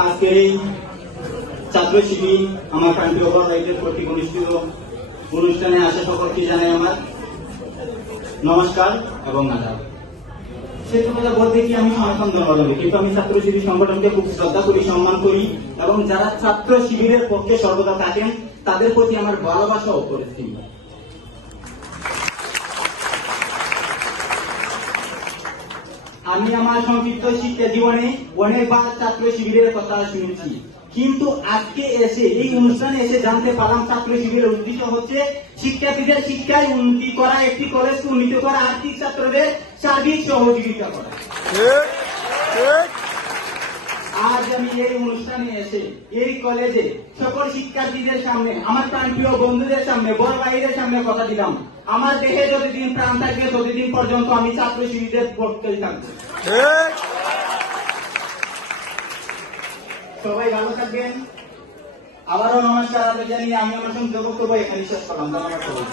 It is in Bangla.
আজকের এই ছাত্র শিবির আমার কান্ট্রি ওভার রাইটের কর্তৃক অনুষ্ঠিত অনুষ্ঠানে আসা সকলকে জানাই আমার নমস্কার এবং আদাব। সেই কথা বলতে কি আমি সনাতন ধর্মাবলম্বী, কিন্তু আমি ছাত্র শিবির সংগঠনকে খুব শ্রদ্ধা করি, সম্মান করি এবং যারা ছাত্র শিবিরের পক্ষে সর্বদা থাকেন তাদের প্রতি আমার ভালোবাসা ও পরিস্থিতি। আমি আমার সংক্ষিপ্ত শিক্ষা জীবনে অনেকবার ছাত্র শিবিরের কথা শুনেছি, কিন্তু আজকে এসে এই অনুষ্ঠানে এসে জানতে পারলাম ছাত্র শিবিরের উদ্দেশ্য হচ্ছে শিক্ষার্থীদের শিক্ষায় উন্নতি করা, একটি কলেজকে উন্নীত করা, আর্থিক ছাত্রদের সার্বিক সহযোগিতা করা। আজ আমি এই অনুষ্ঠানে এসে এই কলেজে সকল শিক্ষার্থীদের সামনে, আমার প্রাণপ্রিয় বন্ধুদের সামনে, বড় ভাইদের সামনে কথা দিলাম, আমার দেহে যতদিন প্রাণ থাকবে ততদিন পর্যন্ত আমি ছাত্র শিবিরদের পক্ষেই থাকবো। সবাই ভালো থাকবেন। আবারও নমস্কার জানিয়ে আমি আমার সঙ্গে বক্তব্য এখানে শেষ করলাম। ধন্যবাদ।